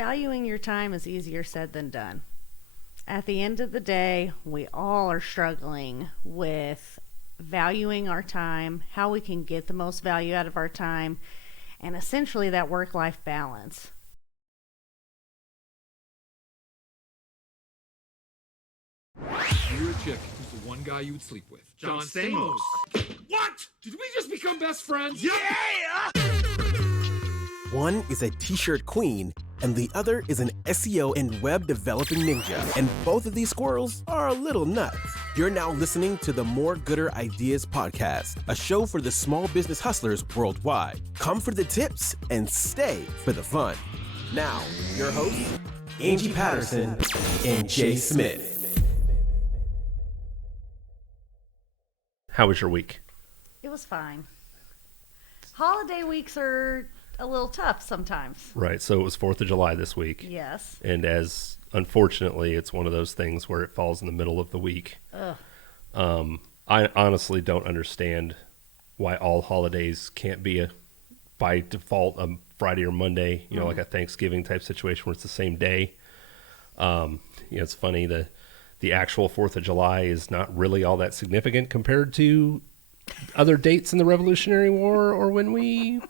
Valuing your time is easier said than done. At the end of the day, we all are struggling with valuing our time, how we can get the most value out of our time, and essentially that work-life balance. You're a chick who's the one guy you would sleep with. John Stamos. What? Did we just become best friends? Yeah! One is a t-shirt queen, and the other is an SEO and web developing ninja. And both of these squirrels are a little nuts. You're now listening to the More Gooder Ideas podcast, a show for the small business hustlers worldwide. Come for the tips and stay for the fun. Now, your hosts, Angie Patterson and Jay Smith. How was your week? It was fine. Holiday weeks are a little tough sometimes. Right, so it was 4th of July this week. Yes. And as, unfortunately, it's one of those things where it falls in the middle of the week. Ugh. I honestly don't understand why all holidays can't be by default, a Friday or Monday, like a Thanksgiving type situation where it's the same day. It's funny, the actual 4th of July is not really all that significant compared to other dates in the Revolutionary War or when we,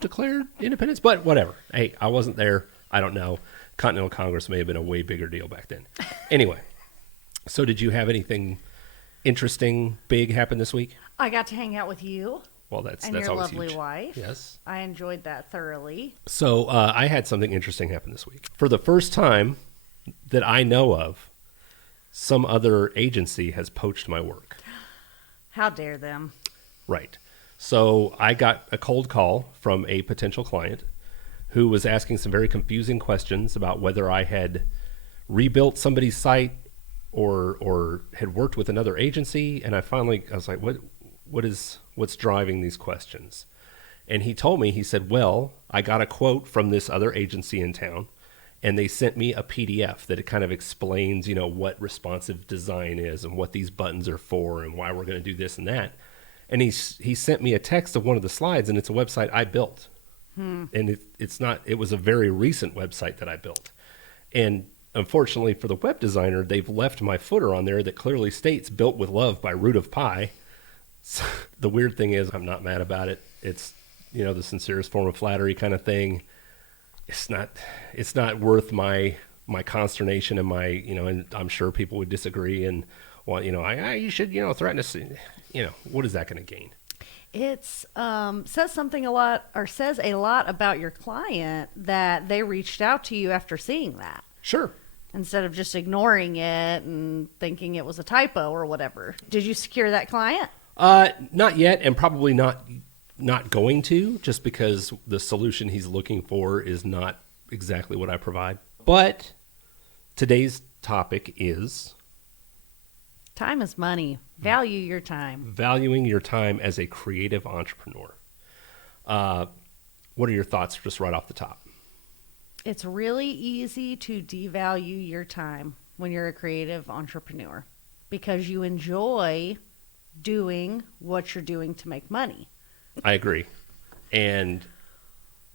declared independence. But whatever. Hey, I wasn't there. I don't know. Continental Congress may have been a way bigger deal back then. Anyway, so did you have anything interesting, big happen this week? I got to hang out with you. Well, that's your always lovely huge. wife. Yes. I enjoyed that thoroughly. So I had something interesting happen this week. For the first time that I know of, some other agency has poached my work. How dare them? Right. So I got a cold call from a potential client who was asking some very confusing questions about whether I had rebuilt somebody's site or had worked with another agency. And I was like, what's driving these questions? And he told me, he said, well, I got a quote from this other agency in town, and they sent me a PDF that it kind of explains, what responsive design is and what these buttons are for and why we're going to do this and that. And he sent me a text of one of the slides, and it's a website I built. And it was a very recent website that I built. And unfortunately for the web designer, they've left my footer on there that clearly states built with love by Root of Pie. So the weird thing is I'm not mad about it. It's, the sincerest form of flattery kind of thing. It's not worth my consternation and my, and I'm sure people would disagree and want, you should, threaten us, what is that going to gain? It's says a lot about your client that they reached out to you after seeing that. Sure. Instead of just ignoring it and thinking it was a typo or whatever. Did you secure that client? Not yet, and probably not going to, just because the solution he's looking for is not exactly what I provide. But today's topic is... time is money. Value your time. Valuing your time as a creative entrepreneur. What are your thoughts just right off the top? It's really easy to devalue your time when you're a creative entrepreneur because you enjoy doing what you're doing to make money. I agree. And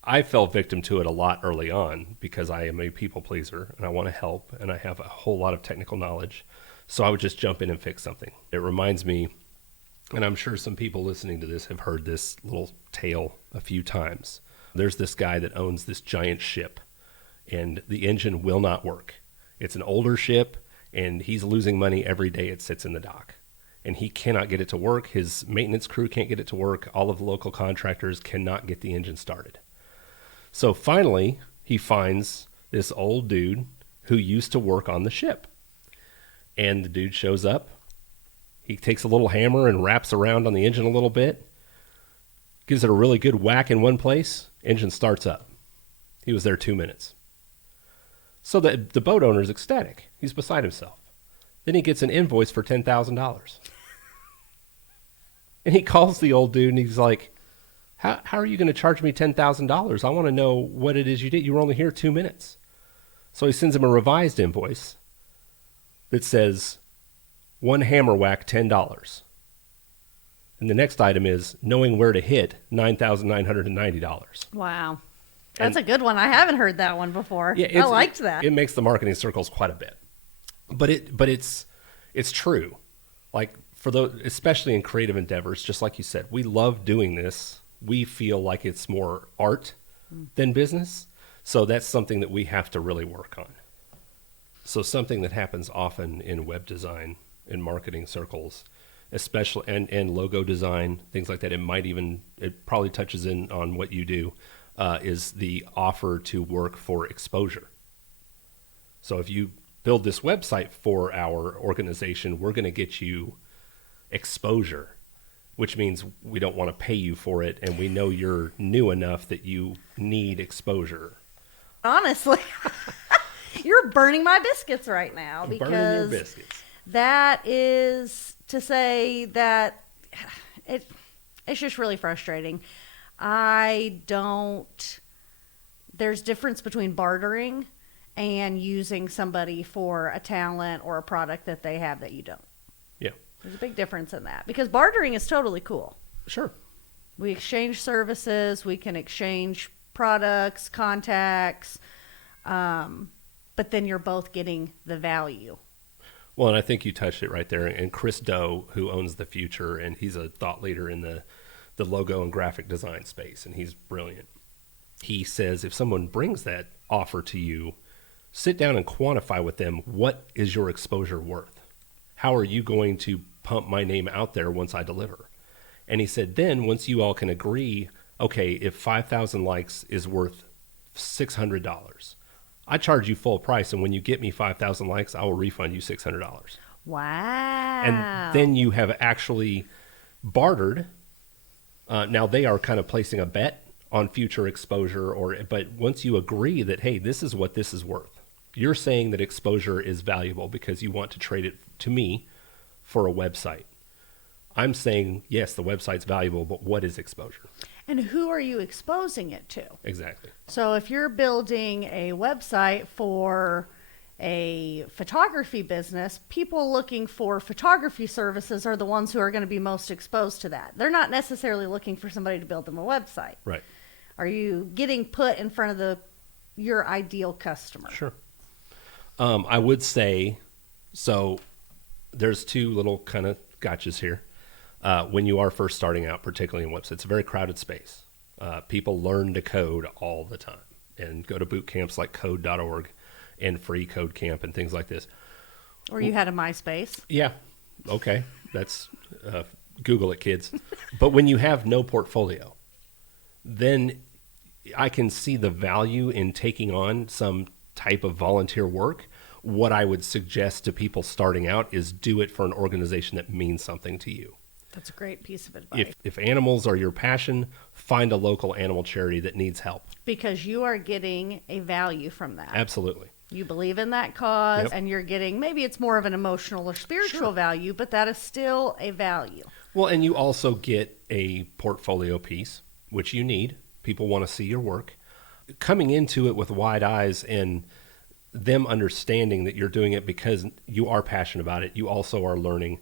I fell victim to it a lot early on because I am a people pleaser and I want to help and I have a whole lot of technical knowledge. So I would just jump in and fix something. It reminds me, and I'm sure some people listening to this have heard this little tale a few times. There's this guy that owns this giant ship and the engine will not work. It's an older ship and he's losing money every day it sits in the dock. And he cannot get it to work. His maintenance crew can't get it to work. All of the local contractors cannot get the engine started. So finally, he finds this old dude who used to work on the ship. And the dude shows up. He takes a little hammer and wraps around on the engine a little bit. Gives it a really good whack in one place. Engine starts up. He was there 2 minutes. So the boat owner is ecstatic. He's beside himself. Then he gets an invoice for $10,000. And he calls the old dude and he's like, how are you going to charge me $10,000? I want to know what it is you did. You were only here 2 minutes. So he sends him a revised invoice that says, one hammer whack, $10. And the next item is knowing where to hit, $9,990. Wow. That's a good one. I haven't heard that one before. Yeah, I liked that. It makes the marketing circles quite a bit, but it's true. Like for those, especially in creative endeavors, just like you said, we love doing this. We feel like it's more art than business, so that's something that we have to really work on. So something that happens often in web design, in marketing circles, especially and logo design, things like that. It probably touches in on what you do. Is the offer to work for exposure. So if you build this website for our organization, we're going to get you exposure, which means we don't want to pay you for it, and we know you're new enough that you need exposure. Honestly, you're burning my biscuits right now, because burning your biscuits. That is to say that it's just really frustrating. There's difference between bartering and using somebody for a talent or a product that they have that you don't. Yeah. There's a big difference in that, because bartering is totally cool. Sure. We exchange services, we can exchange products, contacts, but then you're both getting the value. Well, and I think you touched it right there. And Chris Doe, who owns The Future, and he's a thought leader in the logo and graphic design space, and he's brilliant. He says if someone brings that offer to you, sit down and quantify with them, what is your exposure worth? How are you going to pump my name out there once I deliver? And he said then once you all can agree, okay, if 5,000 likes is worth $600, I charge you full price, and when you get me 5,000 likes, I will refund you $600. Wow. And then you have actually bartered. Now they are kind of placing a bet on future exposure, but once you agree that, hey, this is what this is worth, you're saying that exposure is valuable because you want to trade it to me for a website. I'm saying, yes, the website's valuable, but what is exposure? And who are you exposing it to? Exactly. So if you're building a website for a photography business, people looking for photography services are the ones who are going to be most exposed to that. They're not necessarily looking for somebody to build them a website. Right. Are you getting put in front of your ideal customer? Sure. I would say, so there's two little kind of gotchas here. When you are first starting out, particularly in websites, it's a very crowded space. People learn to code all the time and go to boot camps like code.org and free code camp and things like this. Or you had a MySpace. Yeah. Okay. That's Google it, kids. But when you have no portfolio, then I can see the value in taking on some type of volunteer work. What I would suggest to people starting out is do it for an organization that means something to you. That's a great piece of advice. If animals are your passion, find a local animal charity that needs help. Because you are getting a value from that. Absolutely. You believe in that cause, Yep. and you're getting, maybe it's more of an emotional or spiritual value, but that is still a value. Well, and you also get a portfolio piece, which you need. People want to see your work. Coming into it with wide eyes and them understanding that you're doing it because you are passionate about it, you also are learning,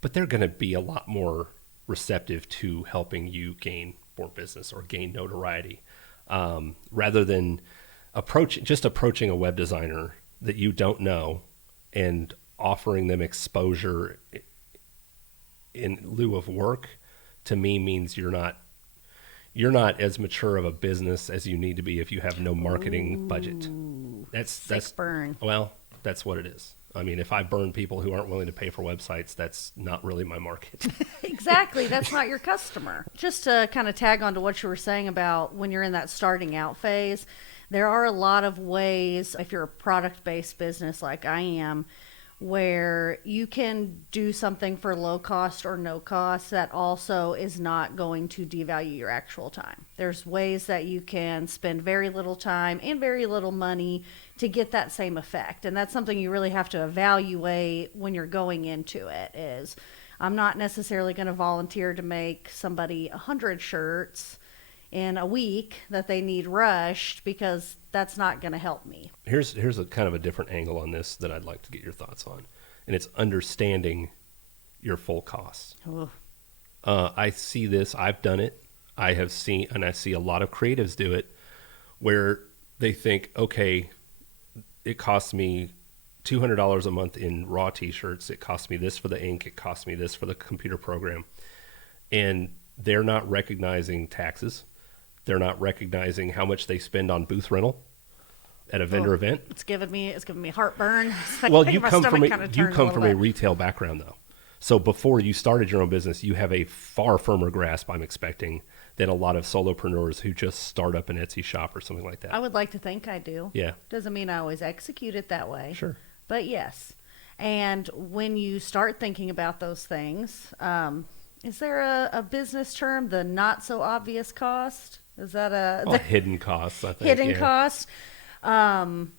but they're going to be a lot more receptive to helping you gain more business or gain notoriety, rather than approaching a web designer that you don't know and offering them exposure in lieu of work. To me means you're not as mature of a business as you need to be if you have no marketing budget. That's burn. Well, that's what it is. I mean, if I burn people who aren't willing to pay for websites, that's not really my market. Exactly. That's not your customer. Just to kind of tag on to what you were saying about when you're in that starting out phase, there are a lot of ways, if you're a product-based business like I am, where you can do something for low cost or no cost that also is not going to devalue your actual time. There's ways that you can spend very little time and very little money to get that same effect. And that's something you really have to evaluate when you're going into it. Is I'm not necessarily going to volunteer to make somebody 100 shirts in a week that they need rushed, because that's not going to help me. Here's a kind of a different angle on this that I'd like to get your thoughts on, and it's understanding your full costs. Ugh. I see this. I've done it. I have seen, and I see a lot of creatives do it, where they think, okay, it costs me $200 a month in raw t-shirts. It costs me this for the ink. It costs me this for the computer program. And they're not recognizing taxes. They're not recognizing how much they spend on booth rental at a vendor event. It's giving me heartburn. Well, you come from a retail background, though. So before you started your own business, you have a far firmer grasp, I'm expecting, than a lot of solopreneurs who just start up an Etsy shop or something like that. I would like to think I do. Yeah. Doesn't mean I always execute it that way. Sure. But yes. And when you start thinking about those things, is there a business term, the not so obvious cost? Is that the hidden costs, I think. Hidden costs. Then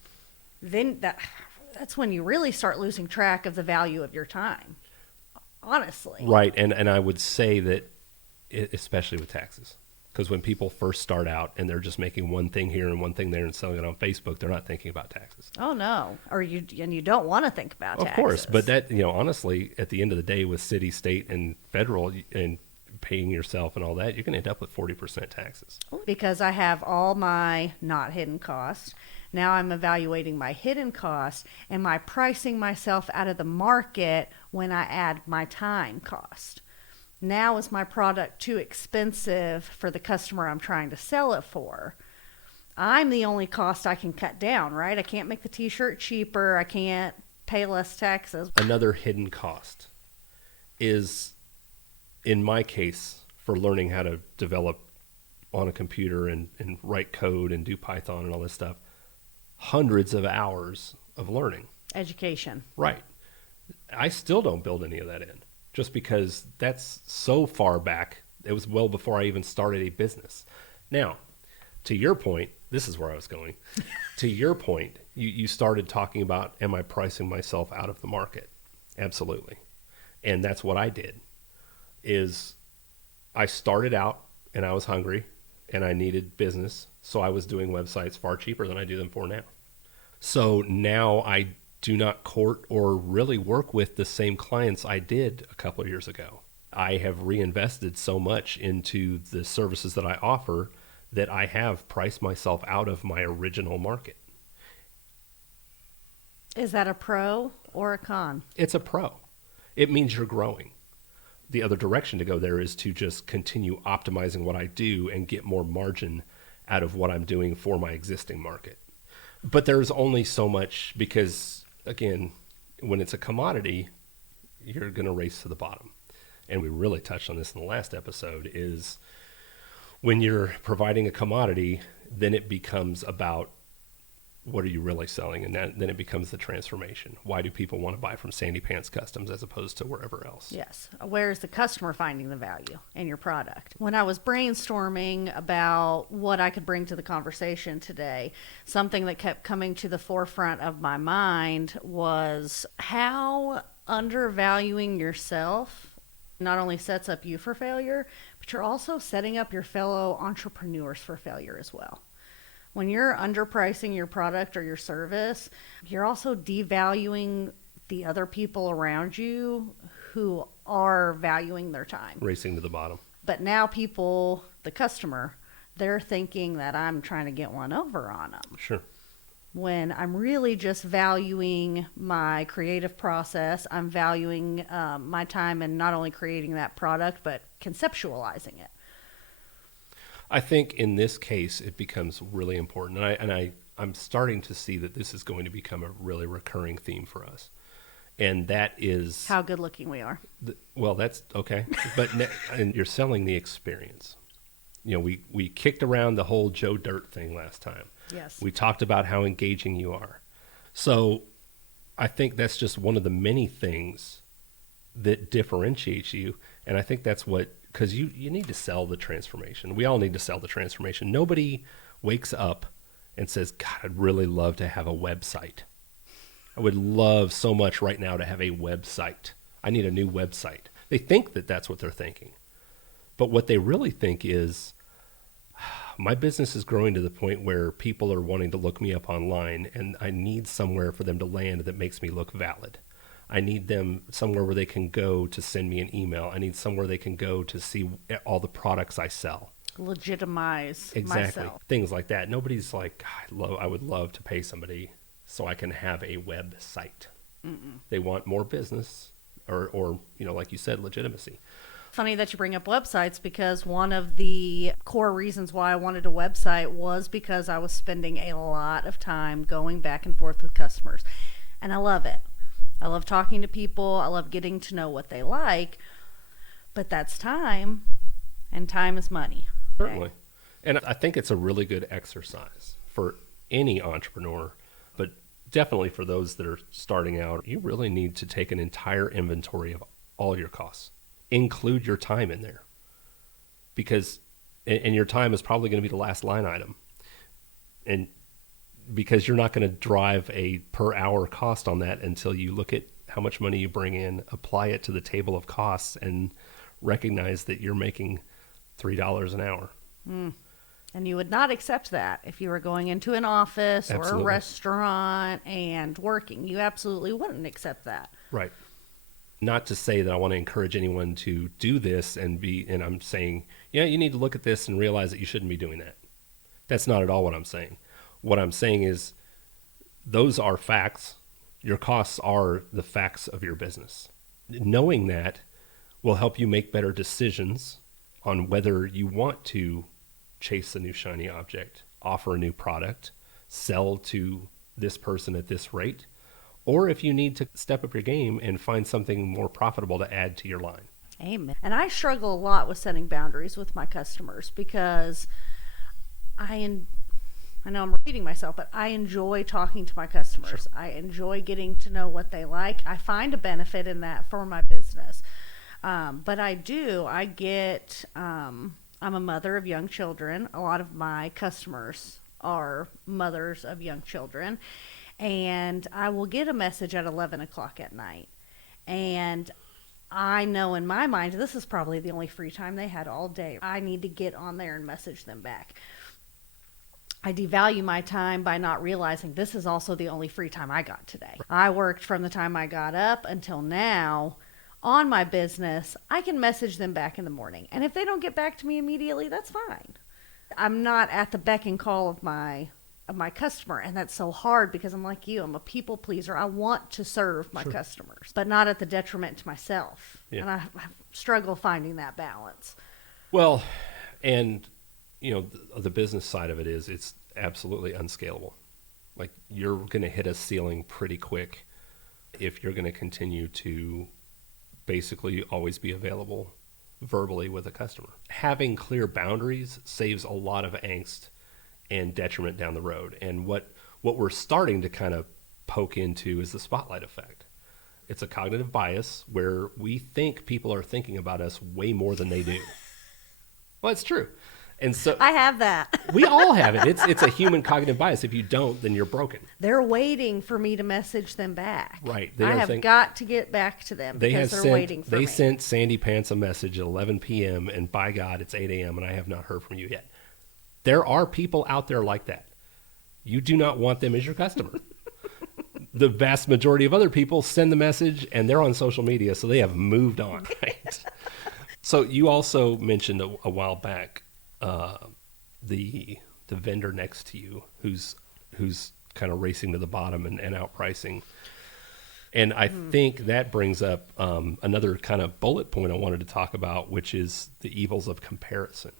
that's when you really start losing track of the value of your time. Honestly. Right. And I would say that, especially with taxes, because when people first start out and they're just making one thing here and one thing there and selling it on Facebook, they're not thinking about taxes. Oh, no. You don't want to think about taxes. Of course. But that, honestly, at the end of the day, with city, state, and federal and paying yourself and all that, you're going to end up with 40% taxes. Because I have all my not hidden costs. Now I'm evaluating my hidden costs. Am I pricing myself out of the market when I add my time cost? Now is my product too expensive for the customer I'm trying to sell it for? I'm the only cost I can cut down, right? I can't make the t-shirt cheaper. I can't pay less taxes. Another hidden cost is, in my case, for learning how to develop on a computer and write code and do Python and all this stuff, hundreds of hours of learning. Education. Right. I still don't build any of that in, just because that's so far back. It was well before I even started a business. Now, to your point, this is where I was going. To your point, you started talking about, am I pricing myself out of the market? Absolutely. And that's what I did. Is I started out and I was hungry and I needed business. So I was doing websites far cheaper than I do them for now. So now I do not court or really work with the same clients I did a couple of years ago. I have reinvested so much into the services that I offer that I have priced myself out of my original market. Is that a pro or a con? It's a pro. It means you're growing. The other direction to go there is to just continue optimizing what I do and get more margin out of what I'm doing for my existing market. But there's only so much, because, again, when it's a commodity, you're going to race to the bottom. And we really touched on this in the last episode, is when you're providing a commodity, then it becomes about what are you really selling? And then it becomes the transformation. Why do people want to buy from Sandy Pants Customs as opposed to wherever else? Yes. Where is the customer finding the value in your product? When I was brainstorming about what I could bring to the conversation today, something that kept coming to the forefront of my mind was how undervaluing yourself not only sets up you for failure, but you're also setting up your fellow entrepreneurs for failure as well. When you're underpricing your product or your service, you're also devaluing the other people around you who are valuing their time. Racing to the bottom. But now people, the customer, they're thinking that I'm trying to get one over on them. Sure. When I'm really just valuing my creative process, I'm valuing my time in not only creating that product, but conceptualizing it. I think in this case, it becomes really important. And I'm starting to see that this is going to become a really recurring theme for us. And that is... how good looking we are. Well, that's okay. But and you're selling the experience. You know, we kicked around the whole Joe Dirt thing last time. Yes. We talked about how engaging you are. So I think that's just one of the many things that differentiates you. And I think that's what... because you need to sell the transformation. We all need to sell the transformation. Nobody wakes up and says, God, I'd really love to have a website. I would love so much right now to have a website. I need a new website. They think that that's what they're thinking. But what they really think is, my business is growing to the point where people are wanting to look me up online, and I need somewhere for them to land that makes me look valid. I need them somewhere where they can go to send me an email. I need somewhere they can go to see all the products I sell. legitimize Exactly. myself. Things like that. Nobody's like, I would love to pay somebody so I can have a website. They want more business or, like you said, legitimacy. Funny that you bring up websites, because one of the core reasons why I wanted a website was because I was spending a lot of time going back and forth with customers. And I love it. I love talking to people. I love getting to know what they like. But that's time, and time is money. Okay? Certainly. And I think it's a really good exercise for any entrepreneur, but definitely for those that are starting out. You really need to take an entire inventory of all your costs. Include your time in there, because and your time is probably going to be the last line item, and because you're not going to drive a per hour cost on that until you look at how much money you bring in, apply it to the table of costs, and recognize that you're making $3 an hour. And you would not accept that if you were going into an office or Absolutely. a restaurant and working. You absolutely wouldn't accept that. Right. Not to say that I want to encourage anyone to do this and I'm saying, you need to look at this and realize that you shouldn't be doing that. That's not at all what I'm saying. What I'm saying is those are facts. Your costs are the facts of your business. Knowing that will help you make better decisions on whether you want to chase a new shiny object, offer a new product, sell to this person at this rate, or if you need to step up your game and find something more profitable to add to your line. Amen. And I struggle a lot with setting boundaries with my customers, because I know I'm repeating myself, but I enjoy talking to my customers. Sure. I enjoy getting to know what they like. I find a benefit in that for my business. But I'm a mother of young children. A lot of my customers are mothers of young children. And I will get a message at 11 o'clock at night. And I know in my mind, this is probably the only free time they had all day. I need to get on there and message them back. I devalue my time by not realizing this is also the only free time I got today. I worked from the time I got up until now on my business. I can message them back in the morning. And if they don't get back to me immediately, that's fine. I'm not at the beck and call of my customer, and that's so hard because I'm like you. I'm a people pleaser. I want to serve my customers, but not at the detriment to myself. Yeah. And I struggle finding that balance. Well, and the business side of it is it's absolutely unscalable. Like, you're going to hit a ceiling pretty quick if you're going to continue to basically always be available verbally with a customer. Having clear boundaries saves a lot of angst and detriment down the road. And what we're starting to kind of poke into is the spotlight effect. It's a cognitive bias where we think people are thinking about us way more than they do. Well, it's true. And so I have that. we all have it. It's a human cognitive bias. If you don't, then you're broken. They're waiting for me to message them back. Right. I have got to get back to them because they're waiting for me. They sent Sandy Pants a message at 11 p.m. and by God, it's 8 a.m. and I have not heard from you yet. There are people out there like that. You do not want them as your customer. The vast majority of other people send the message and they're on social media, so they have moved on. Right? So you also mentioned a while back the vendor next to you who's kind of racing to the bottom and outpricing. And I think that brings up another kind of bullet point I wanted to talk about, which is the evils of comparison.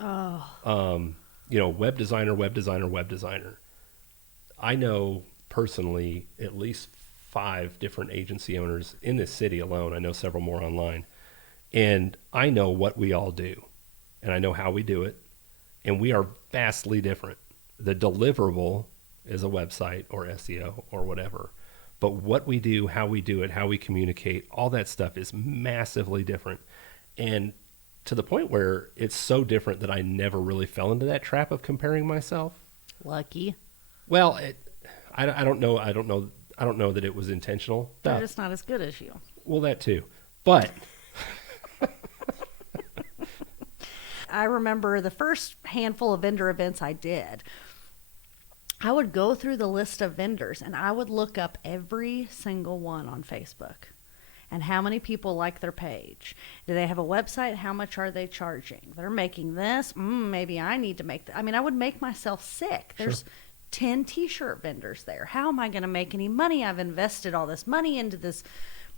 Web designer. I know personally at least 5 different agency owners in this city alone. I know several more online. And I know what we all do. And I know how we do it. And we are vastly different. The deliverable is a website or SEO or whatever. But what we do, how we do it, how we communicate, all that stuff is massively different. And to the point where it's so different that I never really fell into that trap of comparing myself. Lucky. Well, I don't know. I don't know that it was intentional. They're just not as good as you. Well, that too. But I remember the first handful of vendor events I did, I would go through the list of vendors and I would look up every single one on Facebook. and how many people like their page. Do they have a website? How much are they charging? They're making this. Maybe I need to make that. I mean, I would make myself sick. There's 10 t-shirt vendors there. How am I going to make any money? I've invested all this money into this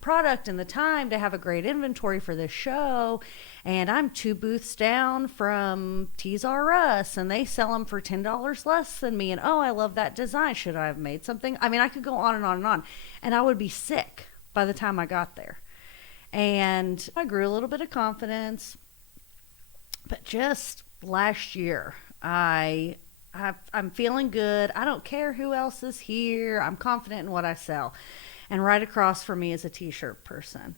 product and the time to have a great inventory for this show, and I'm 2 booths down from Tees R Us, and they sell them for $10 less than me, and oh, I love that design. Should I have made something? I mean, I could go on and on and on, and I would be sick by the time I got there. And I grew a little bit of confidence, but just last year, I'm feeling good. I don't care who else is here. I'm confident in what I sell. And right across from me is a t-shirt person.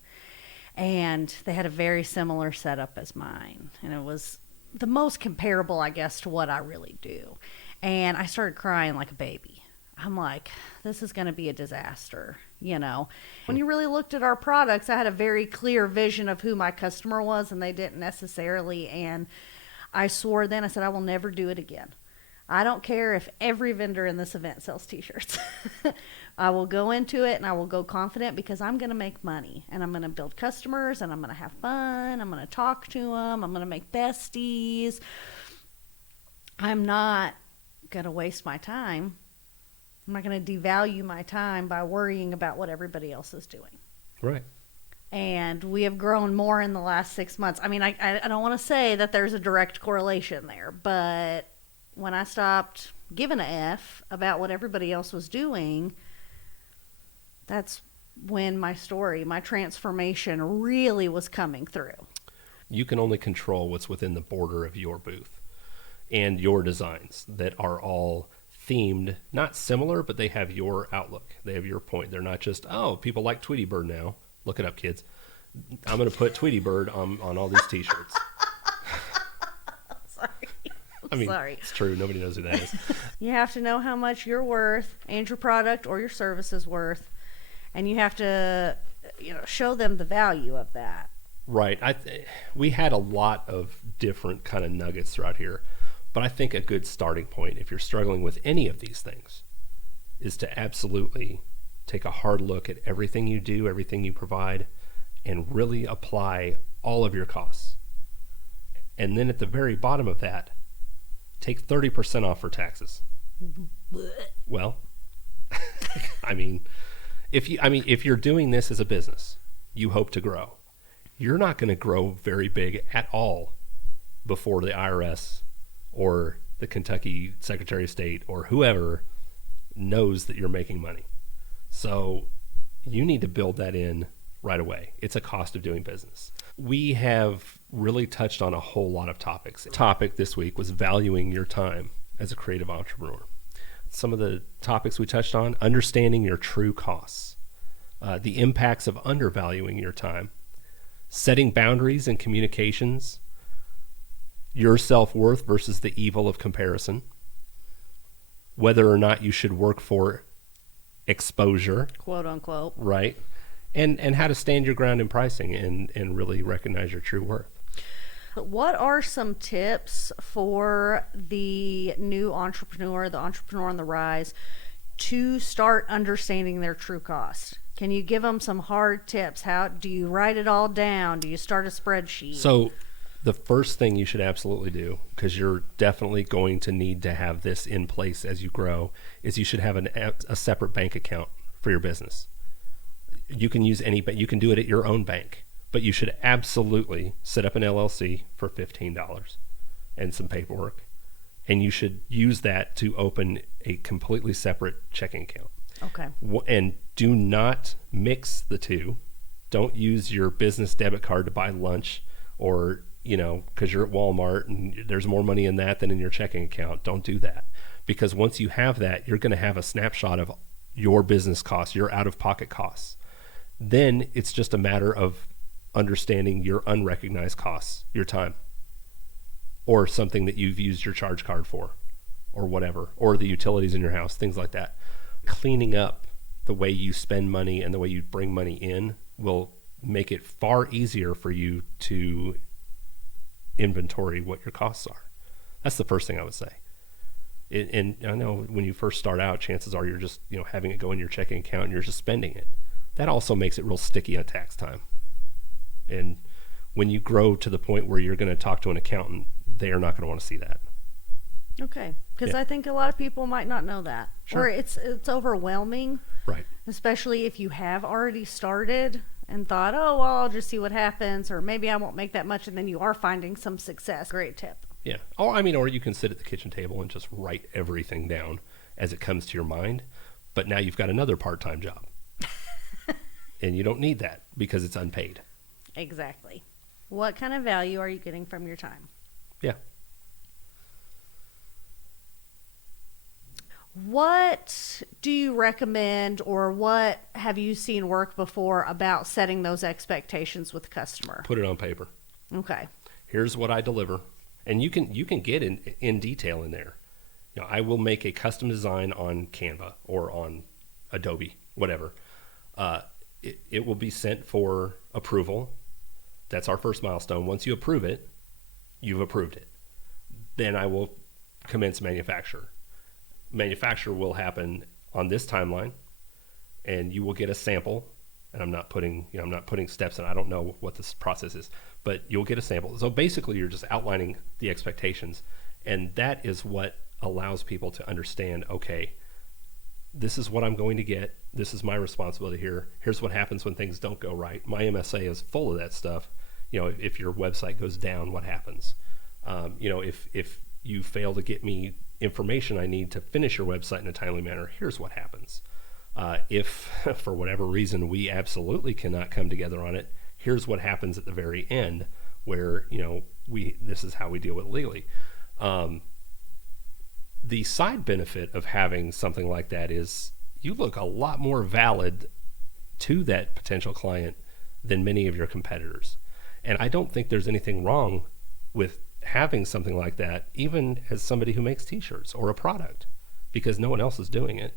And they had a very similar setup as mine. And it was the most comparable, I guess, to what I really do. And I started crying like a baby. I'm like, this is going to be a disaster, you know. When you really looked at our products, I had a very clear vision of who my customer was, and they didn't necessarily. And I swore then, I said, I will never do it again. I don't care if every vendor in this event sells t-shirts. I will go into it and I will go confident because I'm going to make money and I'm going to build customers and I'm going to have fun. I'm going to talk to them. I'm going to make besties. I'm not going to waste my time. I'm not going to devalue my time by worrying about what everybody else is doing. Right. And we have grown more in the last 6 months. I mean, I don't want to say that there's a direct correlation there, but when I stopped giving a F about what everybody else was doing, that's when my story, my transformation really was coming through. You can only control what's within the border of your booth and your designs that are all themed, not similar, but they have your outlook. They have your point. They're not just, oh, people like Tweety Bird now. Look it up, kids. I'm going to put Tweety Bird on all these t-shirts. I mean, Sorry. It's true. Nobody knows who that is. You have to know how much you're worth and your product or your service is worth. And you have to, show them the value of that. Right. We had a lot of different kind of nuggets throughout here. But I think a good starting point, if you're struggling with any of these things, is to absolutely take a hard look at everything you do, everything you provide, and really apply all of your costs. And then at the very bottom of that, take 30% off for taxes. Well, if you're doing this as a business, you hope to grow. You're not going to grow very big at all before the IRS or the Kentucky Secretary of State or whoever knows that you're making money. So you need to build that in right away. It's a cost of doing business. We have really touched on a whole lot of topics. The topic this week was valuing your time as a creative entrepreneur. Some of the topics we touched on: understanding your true costs, the impacts of undervaluing your time, setting boundaries in communications, your self-worth versus the evil of comparison, whether or not you should work for exposure, quote unquote, right? And how to stand your ground in pricing and really recognize your true worth. What are some tips for the new entrepreneur, the entrepreneur on the rise, to start understanding their true cost? Can you give them some hard tips? How do you write it all down? Do you start a spreadsheet? So the first thing you should absolutely do, because you're definitely going to need to have this in place as you grow, is you should have a separate bank account for your business. You can use any, but you can do it at your own bank. But you should absolutely set up an LLC for $15 and some paperwork. And you should use that to open a completely separate checking account. Okay. And do not mix the two. Don't use your business debit card to buy lunch or, because you're at Walmart and there's more money in that than in your checking account. Don't do that. Because once you have that, you're going to have a snapshot of your business costs, your out-of-pocket costs. Then it's just a matter of understanding your unrecognized costs, your time, or something that you've used your charge card for, or whatever, or the utilities in your house, things like that. Cleaning up the way you spend money and the way you bring money in will make it far easier for you to inventory what your costs are. That's the first thing I would say. And I know when you first start out, chances are you're just having it go in your checking account and you're just spending it. that also makes it real sticky at tax time. And when you grow to the point where you're going to talk to an accountant, they are not going to want to see that. Okay, because Yeah. I think a lot of people might not know that. Sure. Or it's overwhelming, Right. especially if you have already started and thought, oh, well, I'll just see what happens, or maybe I won't make that much, and then you are finding some success. Great tip. Yeah. Or you can sit at the kitchen table and just write everything down as it comes to your mind. But now you've got another part-time job. And you don't need that because it's unpaid. Exactly. What kind of value are you getting from your time? Yeah. What do you recommend, or what have you seen work before about setting those expectations with the customer? Put it on paper. Okay. Here's what I deliver. And you can get in detail in there. I will make a custom design on Canva or on Adobe, whatever. It will be sent for approval. That's our first milestone. Once you approve it, you've approved it. Then I will commence manufacture. Manufacture will happen on this timeline, and you will get a sample. And I'm not putting steps in. I don't know what this process is, but you'll get a sample. So basically, you're just outlining the expectations, and that is what allows people to understand. Okay, this is what I'm going to get. This is my responsibility here. Here's what happens when things don't go right. My MSA is full of that stuff. If your website goes down, what happens? If you fail to get me information I need to finish your website in a timely manner, here's what happens. If for whatever reason we absolutely cannot come together on it, here's what happens at the very end, where this is how we deal with it legally. The side benefit of having something like that is you look a lot more valid to that potential client than many of your competitors. And I don't think there's anything wrong with having something like that, even as somebody who makes t-shirts or a product, because no one else is doing it,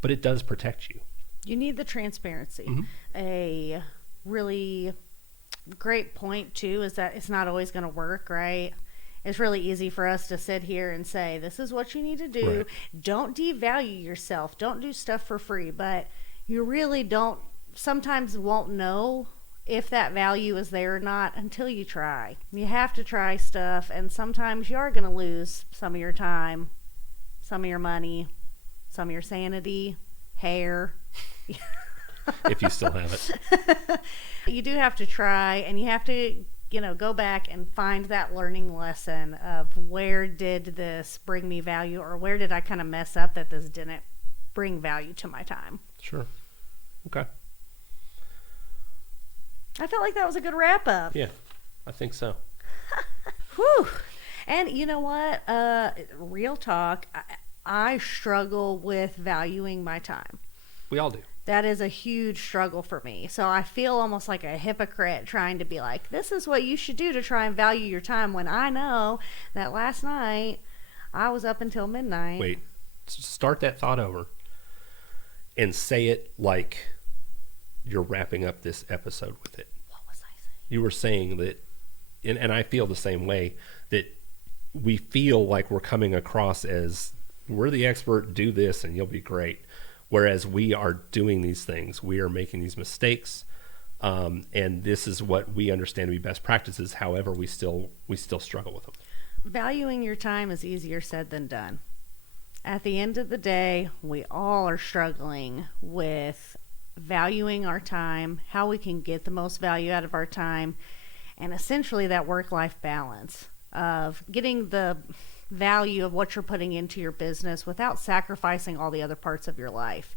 but it does protect you. You need the transparency. Mm-hmm. A really great point too is that it's not always going to work, right? It's really easy for us to sit here and say, this is what you need to do. Right. Don't devalue yourself. Don't do stuff for free. But you really sometimes won't know if that value is there or not until you try. You have to try stuff, and sometimes you are going to lose some of your time, some of your money, some of your sanity, hair. If you still have it. You do have to try, and you have to go back and find that learning lesson of where did this bring me value, or where did I kind of mess up that this didn't bring value to my time. Sure. Okay. I felt like that was a good wrap up. Yeah, I think so. Whew. And you know what? Real talk, I struggle with valuing my time. We all do. That is a huge struggle for me. So I feel almost like a hypocrite trying to be like, this is what you should do to try and value your time, when I know that last night I was up until midnight. Wait, start that thought over and say it like you're wrapping up this episode with it. What was I saying? You were saying that, and I feel the same way, that we feel like we're coming across as we're the expert, do this and you'll be great. Whereas we are doing these things, we are making these mistakes, and this is what we understand to be best practices. However, we still struggle with them. Valuing your time is easier said than done. At the end of the day, we all are struggling with valuing our time, how we can get the most value out of our time, and essentially that work-life balance of getting the value of what you're putting into your business without sacrificing all the other parts of your life.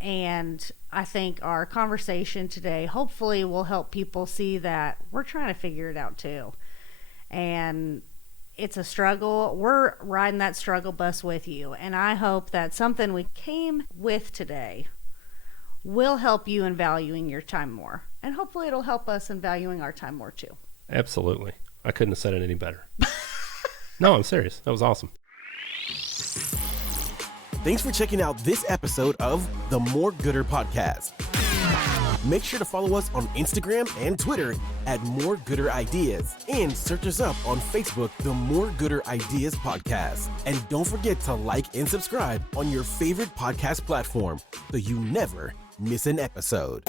And I think our conversation today hopefully will help people see that we're trying to figure it out too. And it's a struggle. We're riding that struggle bus with you. And I hope that something we came with today will help you in valuing your time more. And hopefully it'll help us in valuing our time more too. Absolutely. I couldn't have said it any better. No, I'm serious. That was awesome. Thanks for checking out this episode of the More Gooder Podcast. Make sure to follow us on Instagram and Twitter at More Gooder Ideas, and search us up on Facebook, the More Gooder Ideas Podcast. And don't forget to like and subscribe on your favorite podcast platform so you never miss an episode.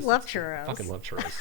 Love churros. Fucking love churros.